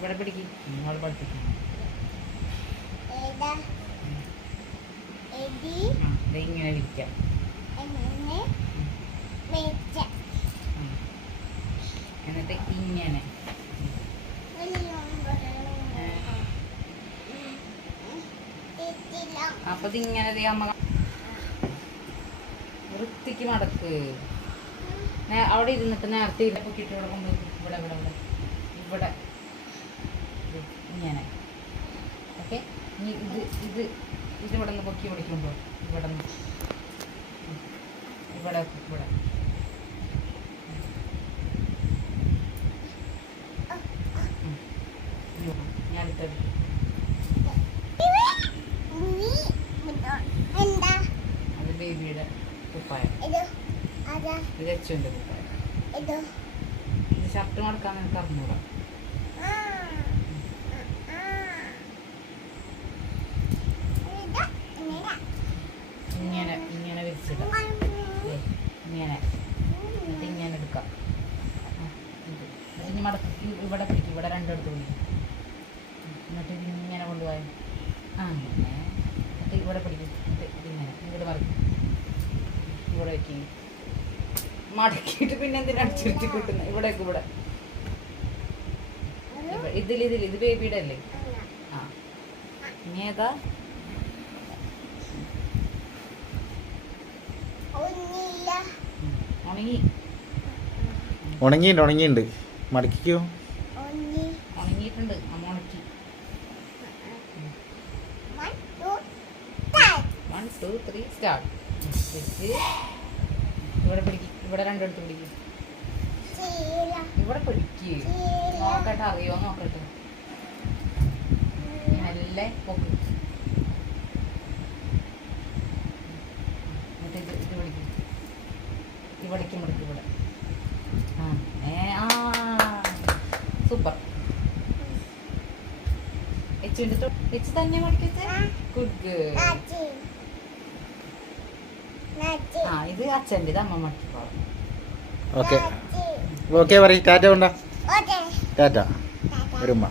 ഇവിടെ പിടിക്കും നിങ്ങൾ പഠിപ്പിക്കും. ഇങ്ങനെ വിരിക്കാം. എന്നിട്ട് ഇങ്ങനെ അപ്പൊ ഇതിങ്ങനെ അമ്മ വൃത്തിക്ക് മടക്ക്. അവിടെ ഇരുന്നിട്ട് നേരത്തെ പൊക്കിയിട്ട് ഇവിടെ കൊണ്ട് ഇവിടെ ഇവിടെ ഇവിടെ ഇവിടെ ഇങ്ങനെ. ഓക്കെ, ഇനി ഇത് ഇവിടെ നിന്ന് പൊക്കി പിടിക്കുമ്പോൾ ഇവിടെ നിന്ന് ഇവിടെ ഇവിടെ ഞാനിട്ടത് അത് ബേബിയുടെ കുപ്പായം, ഇത് അച്ചുവിൻ്റെ കുപ്പായം. ഇത് ഷർട്ട് മടക്കാൻ എനിക്ക് അറിഞ്ഞൂടാ. ഇങ്ങനെ ഇങ്ങനെ വിരിച്ചിടാം. ഇങ്ങനെ എന്നിട്ട് ഇങ്ങനെ എടുക്കാം. ഇനി മടക്കി ഇവിടെ പിടിക്കും, ഇവിടെ രണ്ടെടുത്ത് പിടിക്കും. എന്നിട്ട് ഇതിങ്ങനെ കൊണ്ടുപോയി അങ്ങനെ എന്നിട്ട് ഇവിടെ പിടിക്കും. ഇതിങ്ങനെ ഇങ്ങോട്ട് മറിക്കും, ഇവിടെ വയ്ക്കും. മടക്കിയിട്ട് പിന്നെ എന്തിനാ അടിച്ചിട്ട് കിട്ടുന്നത്? ഇവിടേക്ക് ഇവിടെ ഇത് ബേബിയുടെ അല്ലേ? ആ ഇനി ഏതാ? ഉണങ്ങിയിട്ടുണ്ട്. മടക്കിക്കോ. ഉണങ്ങിയിട്ടുണ്ട്. അമ്മ ഉണക്കി. 1 2 3 സ്റ്റാർട്ട്. ഇവിടെ പിടിക്കും, ഇവിടെ രണ്ടെടുത്ത് പിടിക്കും. ഇവിടെ പിടിക്കുക. നോക്കട്ടെ, അറിയോ നോക്കട്ടെ. നല്ല പൊക്ക്. എന്നിട്ട് ഇത് പിടിക്കും. ഇവിടേക്കും പിടിക്കും. ഇവിടെ സൂപ്പർ. എച്ച് തന്നെ പഠിക്കട്ടെ. Good girl. ഇത് അച്ഛൻ്റെ, ഇത് അമ്മ മടിക്കോളാം. ഓക്കെ ഓക്കെ പറയും. ടാറ്റ കൊണ്ടാ. ടാറ്റ വരുമ്പ.